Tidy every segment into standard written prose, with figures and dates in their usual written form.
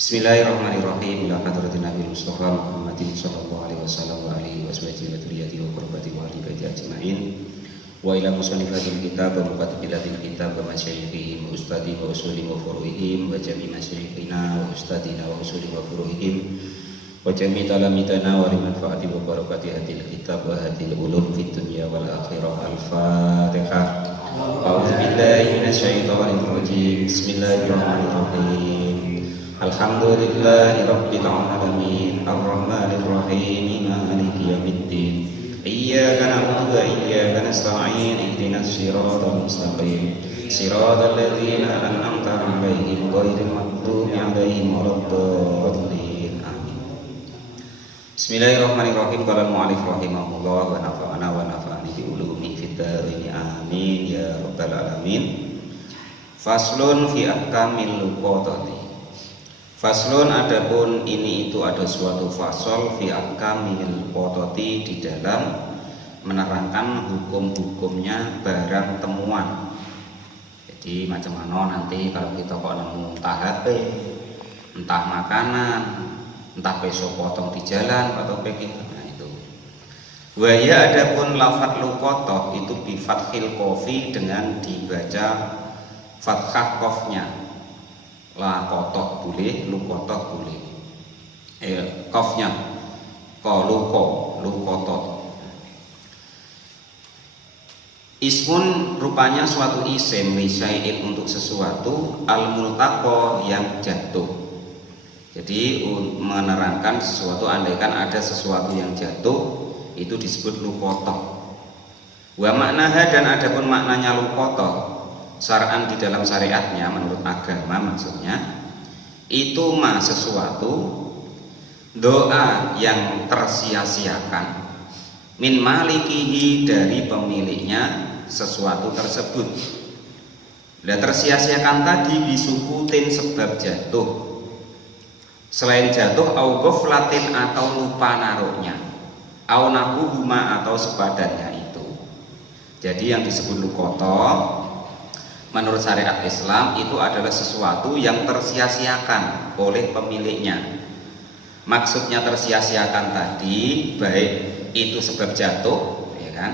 Bismillahirrahmanirrahim. Ila hadratin Nabi Mustafa Muhammadin sallallahu alaihi wasallam wa alihi washabihi wa dzurriyyatihi wa qurbati wa ahli baiti ajma'in. Wa ila musannifatil kitab wa mukatabilatil kitab wa masyayikhihim wa ustadi wa usuli wa furu'ihim wa jami' masyayikhina wa ustadina wa usuli wa furu'ihim wa jami' talamitana wa limanfaati wa barakati hadil kitab wa hadil ulum fid dunya wal akhirah. Al-Fatihah. A'udzu billahi minasyaitonir rajim. Bismillahirrahmanirrahim. Alhamdulillahi rabbil alamin arrahmanir rahim maliki yaumiddin iyyaka na'budu wa iyyaka nasta'in ihdinas siratal mustaqim siratal ladzina an'amta 'alaihim ghairil maghdubi 'alaihim waladdallin amin. Bismillahirrahmanirrahim. Qala al-mu'allif rahimahullah wa nafa'ana wa nafa'ani bi ulumihi fid dharain amin ya rabbal alamin. Faslun fi ahkamil luqatati. Faslun, adapun ini itu ada suatu fasol fi ahkamil qototi, di dalam menerangkan hukum-hukumnya barang temuan. Jadi macam mana nanti kalau kita kok nemu entah HP, entah makanan, entah besok potong di jalan atau begitu. Nah itu. Waya adapun lafadz luqatah itu bi fathil qafi, dengan dibaca fathah qafnya. La kotoh boleh, lu kotoh boleh. Kofnya lu kotoh. Ismun rupanya suatu isim lisyai'in untuk sesuatu, al-multaqo yang jatuh. Jadi menerangkan sesuatu, andaikan ada sesuatu yang jatuh, itu disebut lu kotoh. Wa maknaha, dan adapun maknanya lu kotoh syar'an di dalam syariatnya, menurut agama maksudnya itu sesuatu doa yang tersia-siakan min malikihi, dari pemiliknya sesuatu tersebut. Dan tersia-siakan tadi bisukutin, sebab jatuh, selain jatuh au ghaflatin, atau lupa naruhnya, au nahuhuma, atau sepadannya itu. Jadi yang disebut luqatah menurut syariat Islam itu adalah sesuatu yang tersia-siakan oleh pemiliknya. Maksudnya tersia-siakan tadi baik itu sebab jatuh, ya kan?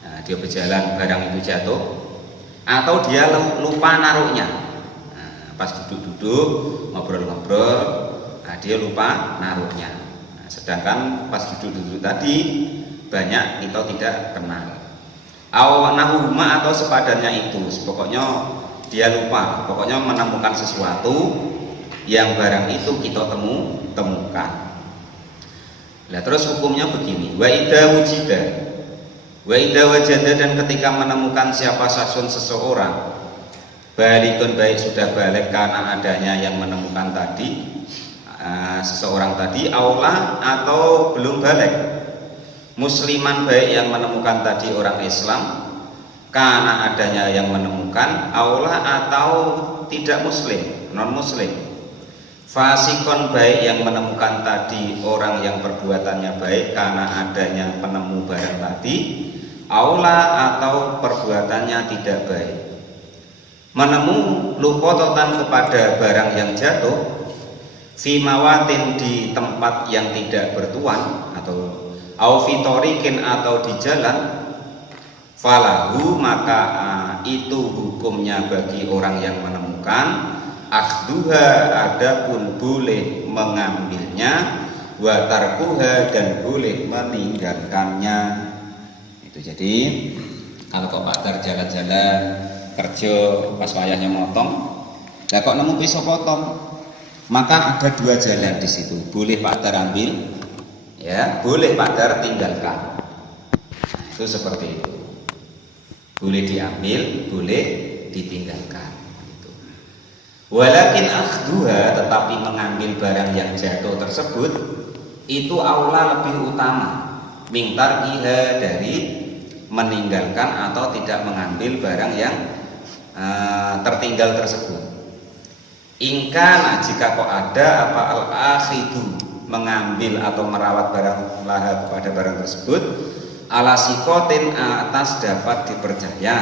Nah, dia berjalan barang itu jatuh, atau dia lupa naruhnya. Nah, pas duduk-duduk ngobrol-ngobrol, nah, dia lupa naruhnya. Nah, sedangkan pas duduk-duduk tadi banyak kita tidak kenal. Nahuhuma, atau sepadannya itu, pokoknya dia lupa, pokoknya menemukan sesuatu yang barang itu kita temukan. Nah terus hukumnya begini, wa idza wajada, dan ketika menemukan siapa sasun seseorang, balikun, baik sudah balik karena adanya yang menemukan tadi, seseorang tadi, aula, atau belum balik, musliman, baik yang menemukan tadi orang Islam, karena adanya yang menemukan, aula, atau tidak muslim, non muslim, fasikon, baik yang menemukan tadi orang yang perbuatannya baik, karena adanya penemu barang tadi, aula, atau perbuatannya tidak baik, menemu luqatatan kepada barang yang jatuh, fi mawatin, di tempat yang tidak bertuan, atau au fitorikin, atau di jalan, falahu, maka itu hukumnya bagi orang yang menemukan, akhduha, adapun boleh mengambilnya, wa tarkuha, dan boleh meninggalkannya. Itu jadi kalau kok Pak jalan-jalan kerja pas wayahnya motong, lah kok nemu pisau potong, maka ada dua jalan di situ. Boleh Pak ambil, ya, boleh Pak tinggalkan. Itu seperti itu. Boleh diambil, boleh ditinggalkan. Gitu. Walakin akhduha, tetapi mengambil barang yang jatuh tersebut itu aula, lebih utama, mingtarkiha, dari meninggalkan atau tidak mengambil barang yang tertinggal tersebut. Ingkana, jika kok ada apa al-akhidu, mengambil atau merawat barang laha kepada barang tersebut, ala sikotin, atas dapat dipercaya,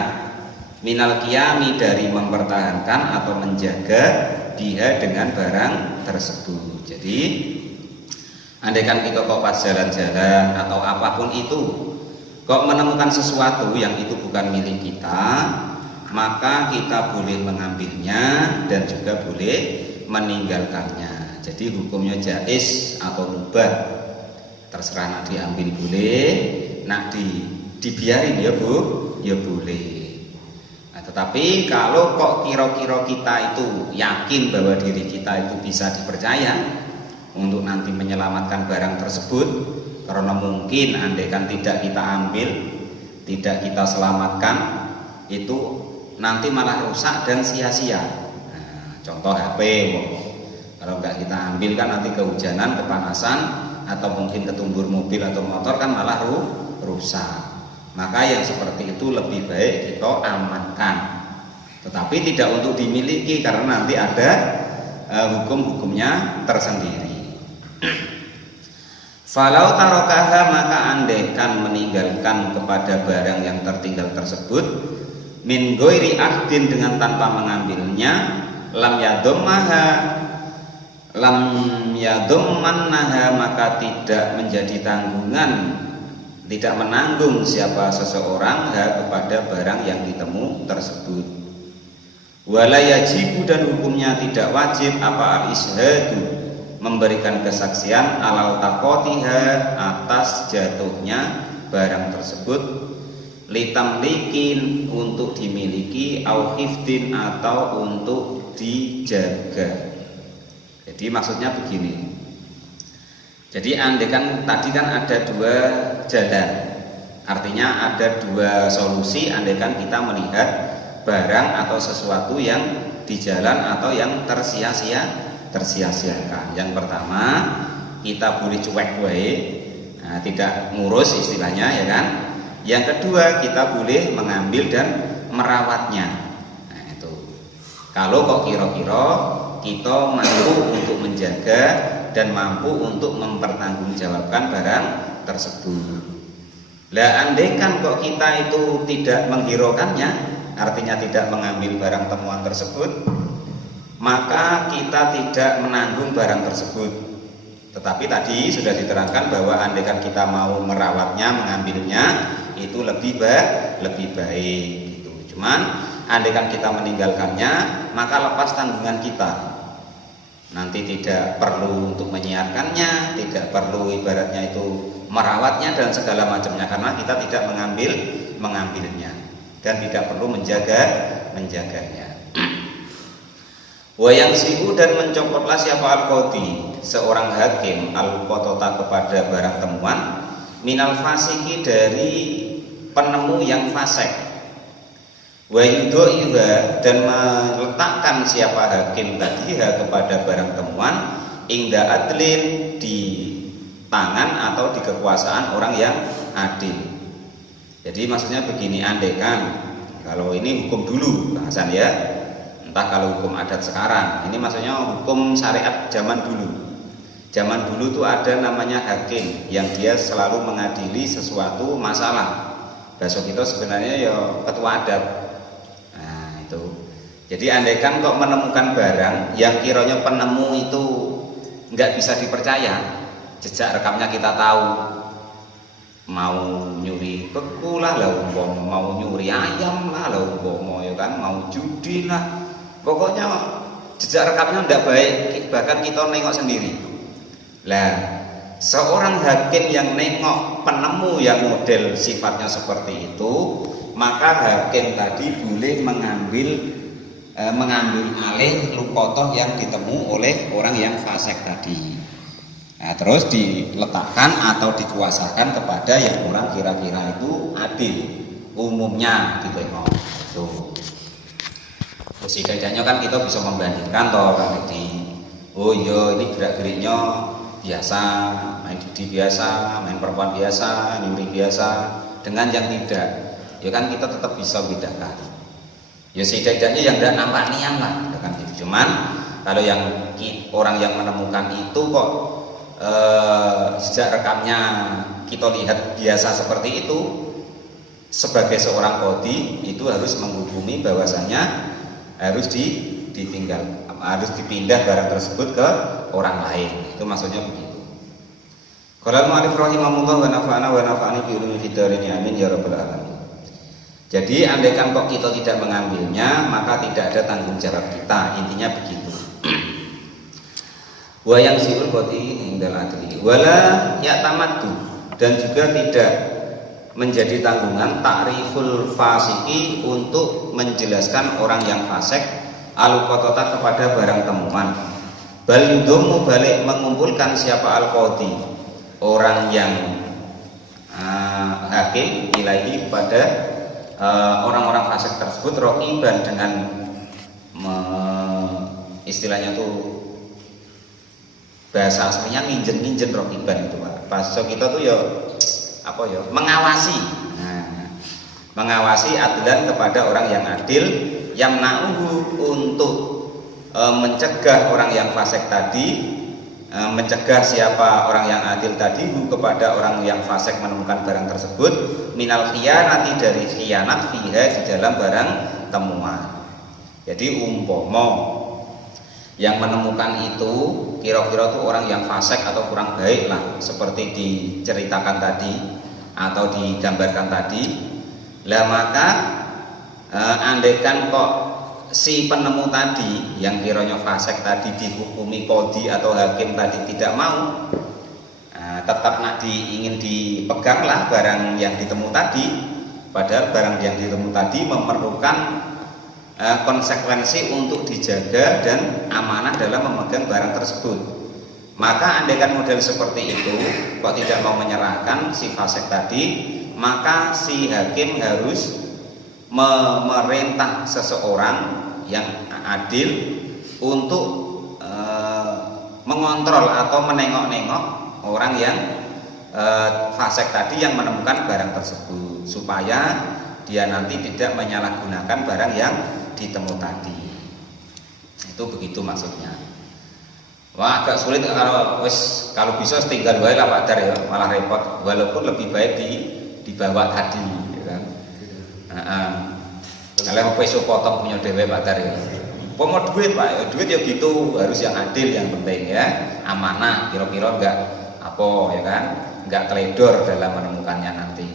minal qiyami, dari mempertahankan atau menjaga, dia dengan barang tersebut. Jadi andaikan kita kok pas jalan-jalan atau apapun itu kok menemukan sesuatu yang itu bukan milik kita, maka kita boleh mengambilnya dan juga boleh meninggalkannya. Jadi hukumnya jaiz atau mubah, terserah nak diambil boleh, nak dibiarin ya bu, ya boleh. Nah, tetapi kalau kok kira-kira kita itu yakin bahwa diri kita itu bisa dipercaya untuk nanti menyelamatkan barang tersebut, karena mungkin andaikan tidak kita ambil, tidak kita selamatkan, itu nanti malah rusak dan sia-sia. Nah, contoh HP, kalau nggak kita ambil kan nanti kehujanan, kepanasan, atau mungkin ketumbur mobil atau motor kan malah rusak. Maka yang seperti itu lebih baik kita amankan, tetapi tidak untuk dimiliki karena nanti ada hukum-hukumnya tersendiri. Falau tarokaha, maka andaikan meninggalkan kepada barang yang tertinggal tersebut, min ghairi ahdin, dengan tanpa mengambilnya, lam yadommannaha, maka tidak menjadi tanggungan, tidak menanggung siapa seseorang kepada barang yang ditemu tersebut. Wala yajibu, dan hukumnya tidak wajib apa al-ishhadu, memberikan kesaksian alal takotiha, atas jatuhnya barang tersebut, litamlikin, untuk dimiliki, au hifdin, atau untuk dijaga. Jadi maksudnya begini, jadi andaikan tadi kan ada dua jalan, artinya ada dua solusi andaikan kita melihat barang atau sesuatu yang di jalan atau yang tersia-siakan. Yang pertama, kita boleh cuek baik, nah, tidak ngurus istilahnya ya kan. Yang kedua, kita boleh mengambil dan merawatnya. Nah, itu kalau kok kira-kira kita mampu untuk menjaga dan mampu untuk mempertanggungjawabkan barang tersebut. Lah andaikan kok kita itu tidak menghiraukannya, artinya tidak mengambil barang temuan tersebut, maka kita tidak menanggung barang tersebut. Tetapi tadi sudah diterangkan bahwa andaikan kita mau merawatnya, mengambilnya, itu lebih baik gitu. Cuman andaikan kita meninggalkannya, maka lepas tanggungan kita. Nanti tidak perlu untuk menyiarkannya, tidak perlu ibaratnya itu merawatnya dan segala macamnya, karena kita tidak mengambilnya dan tidak perlu menjaganya. Wayang sibu, dan mencopotlah siapa al-qadhi, seorang hakim, al-qotota, kepada barang temuan, minal fasiki, dari penemu yang fasik. Wayudoiha, dan meletakkan siapa hakim tadi kepada barang temuan, ingda adlin, di tangan atau di kekuasaan orang yang adil. Jadi maksudnya begini, andaikan kalau ini hukum dulu bahasan ya, entah kalau hukum adat sekarang, ini maksudnya hukum syariat zaman dulu. Zaman dulu tuh ada namanya hakim yang dia selalu mengadili sesuatu masalah. Besok itu sebenarnya ya ketua adat. Nah itu. Jadi andaikan kok menemukan barang yang kiranya penemu itu nggak bisa dipercaya, jejak rekamnya kita tahu, mau nyuri beku lah, mau nyuri ayam lah, mau ya kan, mau judi lah. Pokoknya jejak rekamnya tidak baik, bahkan kita nengok sendiri. Lah, seorang hakim yang nengok penemu yang model sifatnya seperti itu, maka hakim tadi boleh mengambil alih lukotoh yang ditemu oleh orang yang fasik tadi. Nah, terus diletakkan atau dikuasakan kepada yang orang kira-kira itu adil, umumnya ditengok. Tuh. Setidaknya kan kita bisa membandingkan toh kan, oh iya ini gerak-geriknya biasa, main judi biasa, main perempuan biasa, nyuri biasa, dengan yang tidak, ya kan kita tetap bisa bedakan. Ya setidaknya yang tidak nampak nian lah, kan gitu. Cuman kalau yang orang yang menemukan itu kok sejak rekamnya kita lihat biasa seperti itu, sebagai seorang qadhi itu harus menghukumi bahwasannya harus ditinggal harus dipindah barang tersebut ke orang lain. Itu maksudnya begitu. Qala al-mu'allif rahimahullah wa nafa'ana wa nafa'ani bi ulumil fitrin amin ya rabbal alamin. Jadi andaikan kok kita tidak mengambilnya, maka tidak ada tanggung jawab kita. Intinya begitu. Wa yang siul qati indal adli wala ya'tamaddu, dan juga tidak menjadi tanggungan takriful fasiki untuk menjelaskan orang yang fasik al-qatata kepada barang temuan. Bal yudomu balik mengumpulkan siapa al-qadi, orang yang hakim ilahi kepada orang-orang fasik tersebut rokiban dengan istilahnya tuh bahasa aslinya nginjen rokiban itu Pak. Bahasa kita tuh ya apa ya, mengawasi. Mengawasi adlan kepada orang yang adil, yang na'uhu untuk mencegah orang yang fasik tadi, mencegah siapa orang yang adil tadi kepada orang yang fasik menemukan barang tersebut minal khiyanati, dari khianat fiha, di dalam barang temuan. Jadi umpama yang menemukan itu kira-kira tuh orang yang fasik atau kurang baik lah, seperti diceritakan tadi atau digambarkan tadi, lah maka andaikan kok si penemu tadi yang kiranya fasik tadi dihukumi qadhi atau hakim tadi tidak mau, tetap ingin dipeganglah barang yang ditemu tadi, padahal barang yang ditemu tadi memerlukan konsekuensi untuk dijaga dan amanah dalam memegang barang tersebut. Maka andaikan model seperti itu kok tidak mau menyerahkan si fasik tadi, maka si hakim harus memerintah seseorang yang adil untuk mengontrol atau menengok-nengok orang yang fasik tadi yang menemukan barang tersebut, supaya dia nanti tidak menyalahgunakan barang yang ditemu tadi. Itu begitu maksudnya. Wah, agak sulit kalau bisa tinggal wae lah Pak Dar ya, malah repot. Walaupun lebih baik dibawa tadi, ya kan. Kalau peso potong punya dewe Pak Dar ya. Mau duit Pak, ya, duit ya gitu, harus yang adil yang penting ya, amanah, kira-kira enggak apa ya kan, enggak teledor dalam menemukannya nanti.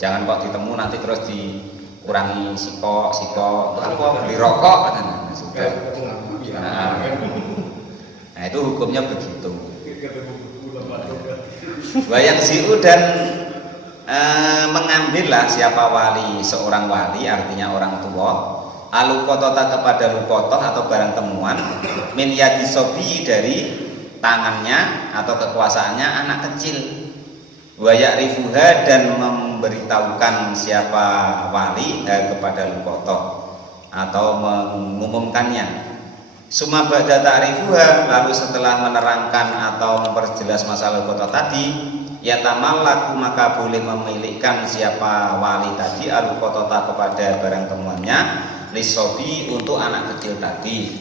Jangan kok ditemu nanti terus dikurangi sikok apa beli rokok kan sudah. Nah itu hukumnya begitu. Bayang siu dan mengambillah siapa wali, seorang wali artinya orang tua, alukotota kepada lukotoh atau barang temuan, min yadisobi dari tangannya atau kekuasaannya anak kecil, wayak rifuha dan memberitahukan siapa wali kepada lukotoh atau mengumumkannya. Suma ba'da ta'rifuha, lalu setelah menerangkan atau memperjelas masalah lukotoh tadi, ya tamallaku maka boleh memilihkan siapa wali tadi alukotota kepada barang temuannya lisobi untuk anak kecil tadi.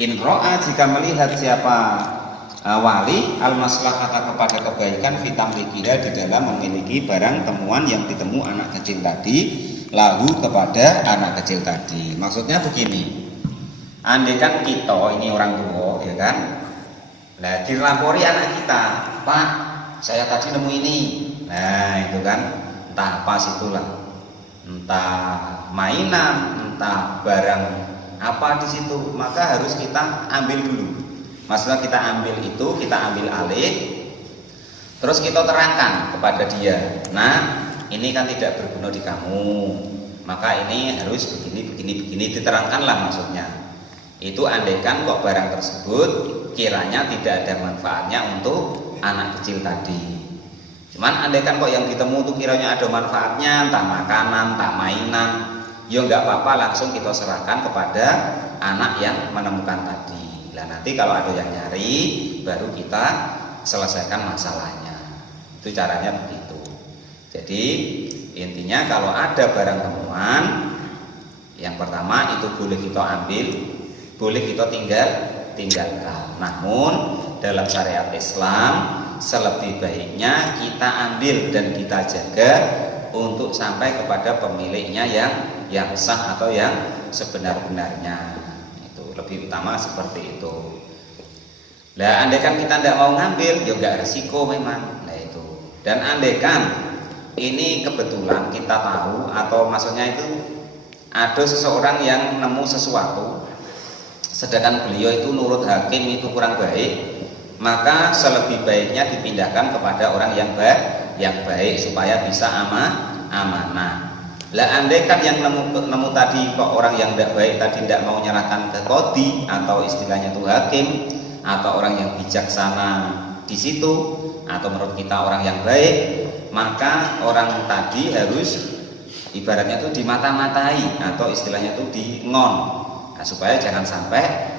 Inro'a jika melihat siapa wali al-maslahata kepada kebaikan fitamlikira di dalam memiliki barang temuan yang ditemu anak kecil tadi lahu kepada anak kecil tadi. Maksudnya begini, andaikan kita ini orang tua ya kan, nah dilapori anak kita, Pak saya tadi nemu ini, nah itu kan entah apa situlah, entah mainan, entah barang apa di situ, maka harus kita ambil dulu. Maksudnya kita ambil itu, kita ambil alih, terus kita terangkan kepada dia, nah ini kan tidak berguna di kamu, maka ini harus begini diterangkanlah maksudnya. Itu andaikan kok barang tersebut kiranya tidak ada manfaatnya untuk anak kecil tadi. Cuman andaikan kok yang ditemu itu kiranya ada manfaatnya, entah makanan, entah mainan, ya nggak apa-apa, langsung kita serahkan kepada anak yang menemukan tadi. Nah nanti kalau ada yang nyari, baru kita selesaikan masalahnya. Itu caranya begitu. Jadi intinya kalau ada barang temuan, yang pertama itu boleh kita ambil, boleh kita tinggalkan. Namun dalam syariat Islam selebih baiknya kita ambil dan kita jaga untuk sampai kepada pemiliknya yang sah atau yang sebenar-benarnya. Itu lebih utama seperti itu. Lah andaikan kita tidak mau ngambil, ya enggak resiko memang. Nah itu. Dan andaikan ini kebetulan kita tahu, atau maksudnya itu ada seseorang yang nemu sesuatu, sedangkan beliau itu nurut hakim itu kurang baik, maka selebih baiknya dipindahkan kepada orang yang baik supaya bisa amanah. Lah andaikan yang nemu tadi kok orang yang tidak baik tadi tidak mau menyerahkan ke kodi, atau istilahnya itu hakim, atau orang yang bijaksana di situ, atau menurut kita orang yang baik, maka orang tadi harus ibaratnya itu dimata-matai, atau istilahnya itu diengon, nah, supaya jangan sampai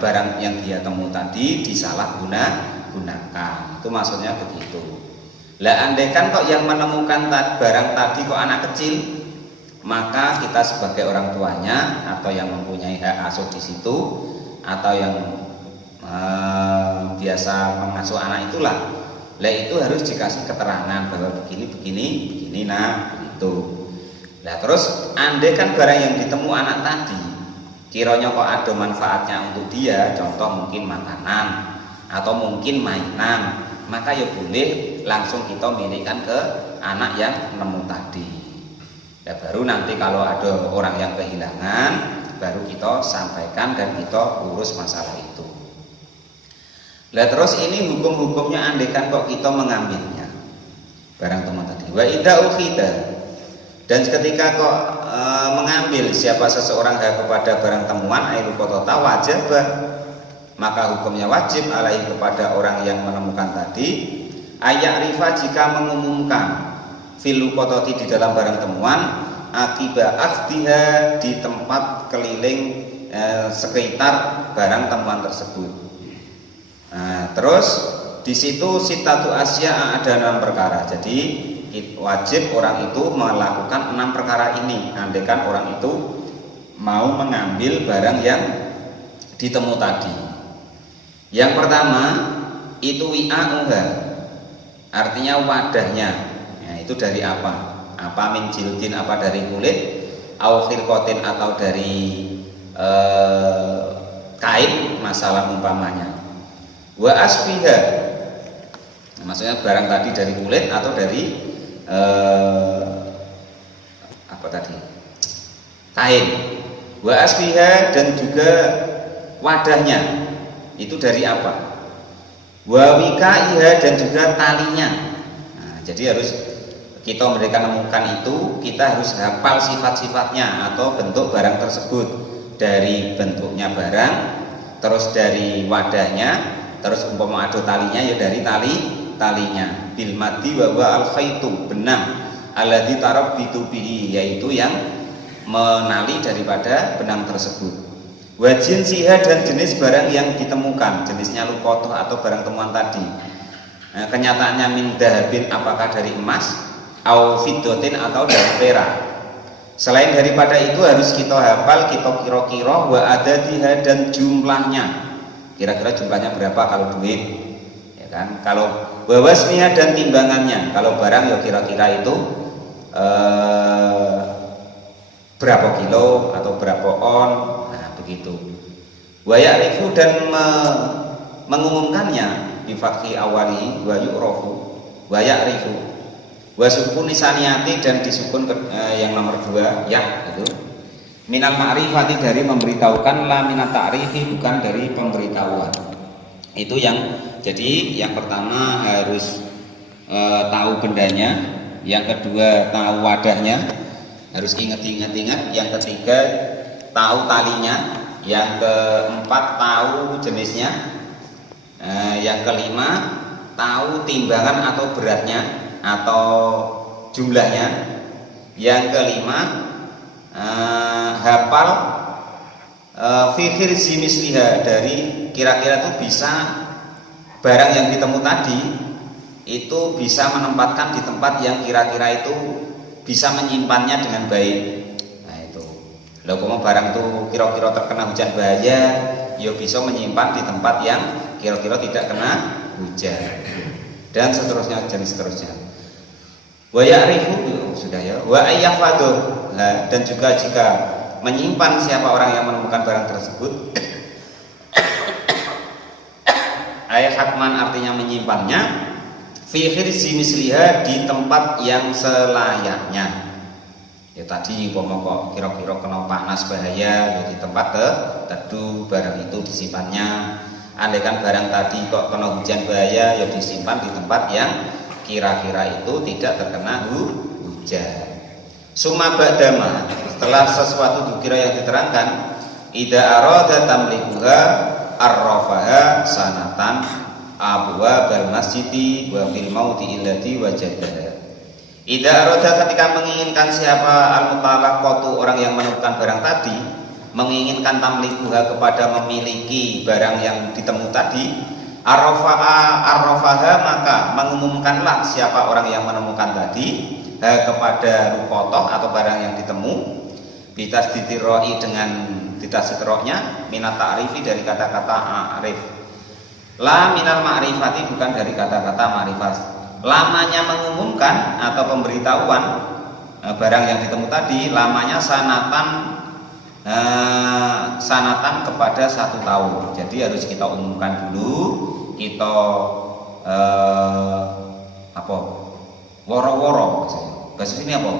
barang yang dia temu tadi disalahgunakan. Itu maksudnya begitu. Lah andaikan kok yang menemukan barang tadi kok anak kecil, maka kita sebagai orang tuanya atau yang mempunyai hak asuh di situ, atau yang biasa mengasuh anak itulah, lah itu harus dikasih keterangan bahwa begini, nah itu. Nah terus andaikan barang yang ditemu anak tadi kiranya kok ada manfaatnya untuk dia, contoh mungkin makanan atau mungkin mainan, maka ya boleh langsung kita milikkan ke anak yang nemu tadi. Ya baru nanti kalau ada orang yang kehilangan, baru kita sampaikan dan kita urus masalah itu. Lah terus ini hukum-hukumnya andaikan kok kita mengambilnya barang teman tadi. Wa idza ukhida, dan ketika kok mengambil siapa seseorang kepada barang temuan ailu kota wajib, maka hukumnya wajib alaihi kepada orang yang menemukan tadi ayak rifa jika mengumumkan fil qototi di dalam barang temuan akibat akhdiha di tempat keliling sekitar barang temuan tersebut. Nah, terus di situ sitatu asya ada 6 perkara. Jadi wajib orang itu melakukan 6 perkara ini andaikan orang itu mau mengambil barang yang ditemu tadi. Yang pertama itu wi'a'uha, artinya wadahnya. Nah, itu dari apa? Apa min jildin, apa dari kulit, au khirqatin atau dari kain, masalah umpamanya. Wa asfiha, maksudnya barang tadi dari kulit atau dari apa tadi? Kain. Wa asfiha, dan juga wadahnya. Itu dari apa? Wa wikaiha, dan juga talinya. Nah, jadi harus kita mereka menemukan itu, kita harus hafal sifat-sifatnya atau bentuk barang tersebut, dari bentuknya barang, terus dari wadahnya, terus umpama ada talinya ya dari talinya. Bil madi wa wa al khaitu, benang alladzi tarabbitu bihi, yaitu yang menali daripada benang tersebut. Wa jinsiha, dan jenis barang yang ditemukan, jenisnya luqotoh atau barang temuan tadi. Nah, kenyataannya min dahabin, apakah dari emas, au fiddatin atau dari perak. Selain daripada itu harus kita hafal, kita kira-kira wa adadiha, dan jumlahnya. Kira-kira jumlahnya berapa kalau duit, ya kan? Kalau wawasniha, dan timbangannya. Kalau barang ya kira-kira itu berapa kilo atau berapa on, nah begitu. Wa ya'rifu, dan mengumumkannya bi fathi awali wa yu'rafu wa ya'rifu wa sukun lisaniyati, dan disukun yang nomor 2 ya itu. Minal ma'rifati, dari memberitahukan, la minat ta'rifi, bukan dari pemberitahuan. Itu yang jadi yang pertama harus tahu bendanya, yang kedua tahu wadahnya, harus ingat-ingat, yang ketiga tahu talinya, yang keempat tahu jenisnya, yang kelima tahu timbangan atau beratnya atau jumlahnya, yang kelima hafal fikir zimisliha, dari kira-kira itu bisa barang yang ditemu tadi itu bisa menempatkan di tempat yang kira-kira itu bisa menyimpannya dengan baik. Nah itu, kalau kamu barang itu kira-kira terkena hujan bahaya, ya bisa menyimpan di tempat yang kira-kira tidak kena hujan, dan seterusnya dan seterusnya. Wa ya'rifu, sudah ya. Wa ayyafadu, dan juga jika menyimpan siapa orang yang menemukan barang tersebut Ayat hakman artinya menyimpannya, fi khirzi misliha di tempat yang selayaknya. Ya tadi kok kira-kira kena panas bahaya, ya di tempat teduh barang itu disimpannya. Andaikan barang tadi kok kena hujan bahaya, ya disimpan di tempat yang kira-kira itu tidak terkena hujan. Summa ba'dama, setelah sesuatu dikira yang diterangkan, idza arada tamlikuha arrafaha sanatan abwa bal masjidi wa fil mauti illati wajadaha. Idza arada, ketika menginginkan siapa al-mutalaqatu, orang yang menemukan barang tadi, menginginkan tamlikuha kepada memiliki barang yang ditemu tadi, arrafaha maka mengumumkanlah siapa orang yang menemukan tadi kepada lukotoh atau barang yang ditemu, bitas ditiroi dengan ditasiroknya, minat ta'rifi dari kata-kata arif, la minal ma'rifati bukan dari kata-kata ma'rifat. Lamanya mengumumkan atau pemberitahuan barang yang ditemu tadi, lamanya sanatan kepada 1 tahun. Jadi harus kita umumkan dulu, kita woro-woro. Bahasa sini apa?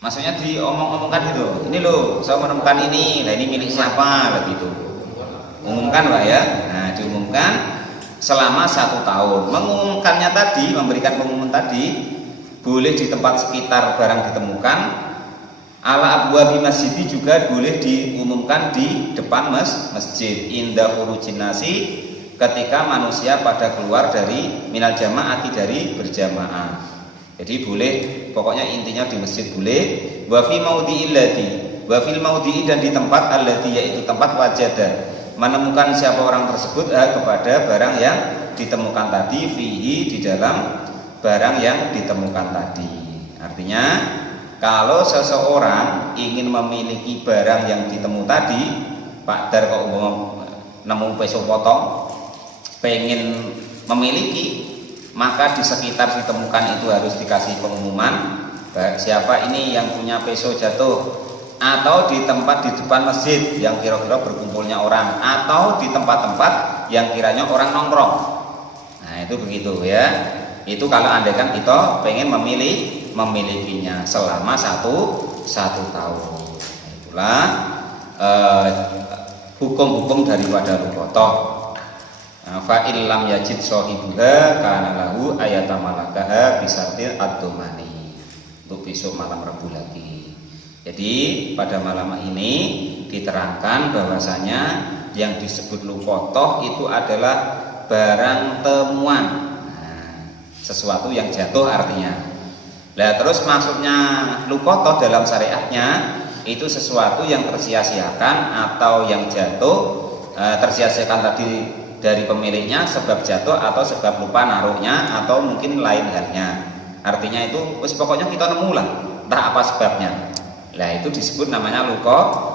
Maksudnya diomong-omongkan gitu. Ini loh, saya menemukan ini. Nah, ini milik siapa? Begitu. Umumkan, Pak ya. Nah, diumumkan selama 1 tahun. Mengumumkannya tadi, memberikan pengumuman tadi, boleh di tempat sekitar barang ditemukan. Ala abwabi masjid juga boleh diumumkan di depan masjid. Indah hurujin nasi, ketika manusia pada keluar dari minal jamaati, dari berjamaah. Jadi boleh, pokoknya intinya di masjid boleh. Wa fi maudhi'il ladzi, wa fil maudhi'i, dan di tempat alladzi, yaitu tempat wajada, menemukan siapa orang tersebut kepada barang yang ditemukan tadi, fihi, di dalam barang yang ditemukan tadi. Artinya kalau seseorang ingin memiliki barang yang ditemu tadi, Pak Dar kok nemu pisau potong, pengen memiliki, maka di sekitar ditemukan itu harus dikasih pengumuman siapa ini yang punya pisau jatuh, atau di tempat di depan masjid yang kira-kira berkumpulnya orang, atau di tempat-tempat yang kiranya orang nongkrong. Nah itu begitu ya. Itu kalau andaikan kita pengen memilikinya selama satu tahun. Itulah hukum-hukum daripada lukotoh. Fa illam yajid sahibuha kana lahu ayatamalakaha bisartil ad-domani. Untuk besok malam Rabu lagi. Jadi pada malam ini diterangkan bahwasanya yang disebut lukotoh itu adalah barang temuan, sesuatu yang jatuh artinya. Nah terus maksudnya lukotoh dalam syariatnya itu sesuatu yang tersia-siakan atau yang jatuh, tersia-siakan tadi dari pemiliknya sebab jatuh atau sebab lupa naruhnya atau mungkin lain halnya. Artinya itu pokoknya kita nemu lah, entah apa sebabnya. Nah itu disebut namanya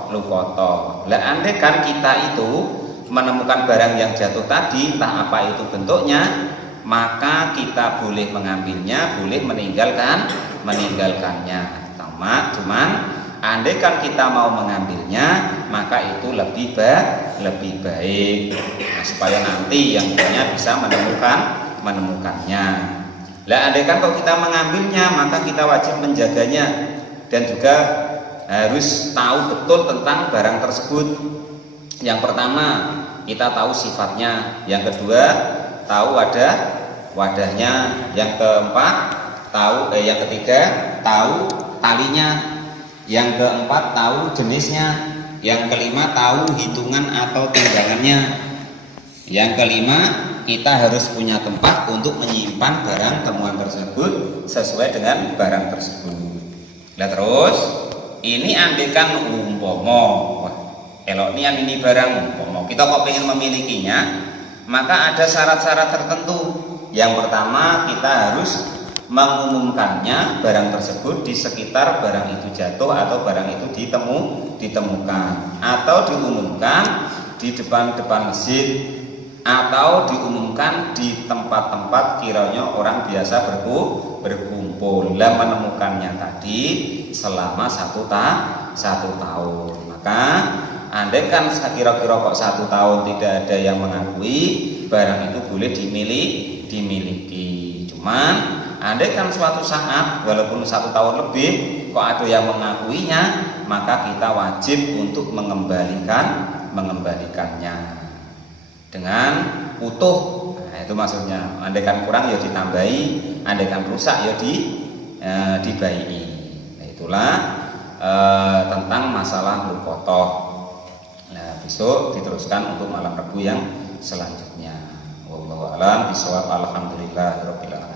lukotoh. Lah andai kan kita itu menemukan barang yang jatuh tadi, entah apa itu bentuknya, maka kita boleh mengambilnya, boleh meninggalkannya. Cuman andai kan kita mau mengambilnya, maka itu lebih baik. Nah, supaya nanti yang punya bisa menemukannya. Lah andai kan kalau kita mengambilnya, maka kita wajib menjaganya dan juga harus tahu betul tentang barang tersebut. Yang pertama, kita tahu sifatnya. Yang kedua, tahu wadahnya. Yang keempat, yang ketiga, tahu talinya. Yang keempat, tahu jenisnya. Yang kelima, tahu hitungan atau timbangannya. Yang kelima, kita harus punya tempat untuk menyimpan barang temuan tersebut sesuai dengan barang tersebut. Nah terus, ini andekan umpama, elok nian ini barang umpama, kita kok pengen memilikinya, maka ada syarat-syarat tertentu. Yang pertama, kita harus mengumumkannya barang tersebut di sekitar barang itu jatuh atau barang itu ditemukan, atau diumumkan di depan masjid, atau diumumkan di tempat-tempat kiranya orang biasa berkumpul. Lah menemukannya tadi selama satu tahun, maka andai kan kira-kira kok 1 tahun tidak ada yang mengakui, barang itu boleh dimiliki. Cuman andai kan suatu saat walaupun 1 tahun lebih kok ada yang mengakuinya, maka kita wajib untuk mengembalikannya dengan utuh. Nah, itu maksudnya. Andai kan kurang ya ditambahi, andai kan rusak ya dibaiki. Nah, itulah tentang masalah luqotoh. Nah, besok diteruskan untuk malam Rabu yang selanjutnya. Wallahu a'lam bishawab. Alhamdulillahirabbil alamin.